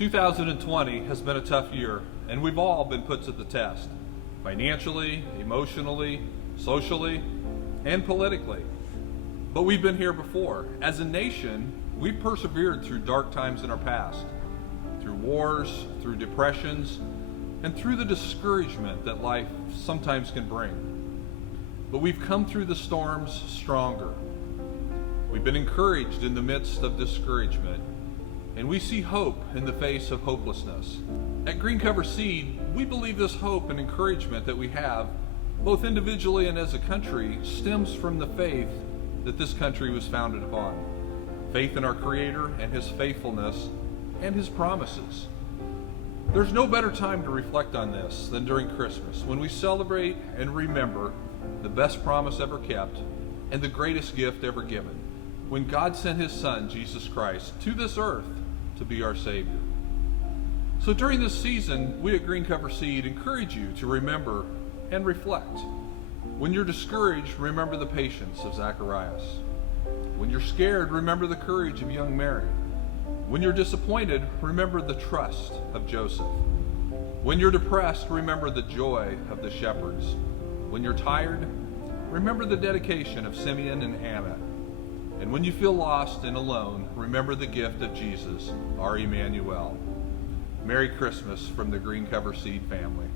2020 has been a tough year, and we've all been put to the test, financially, emotionally, socially, and politically. But we've been here before. As a nation, we've persevered through dark times in our past, through wars, through depressions, and through the discouragement that life sometimes can bring. But we've come through the storms stronger. We've been encouraged in the midst of discouragement, and we see hope in the face of hopelessness. At Green Cover Seed, we believe this hope and encouragement that we have, both individually and as a country, stems from the faith that this country was founded upon. Faith in our Creator and His faithfulness and His promises. There's no better time to reflect on this than during Christmas, when we celebrate and remember the best promise ever kept and the greatest gift ever given, when God sent His Son, Jesus Christ, to this earth to be our Savior. So during this season, we at Green Cover Seed encourage you to remember and reflect. When you're discouraged, remember the patience of Zacharias. When you're scared, remember the courage of young Mary. When you're disappointed, remember the trust of Joseph. When you're depressed, remember the joy of the shepherds. When you're tired, remember the dedication of Simeon and Anna. And when you feel lost and alone, remember the gift of Jesus, our Emmanuel. Merry Christmas from the Green Cover Seed family.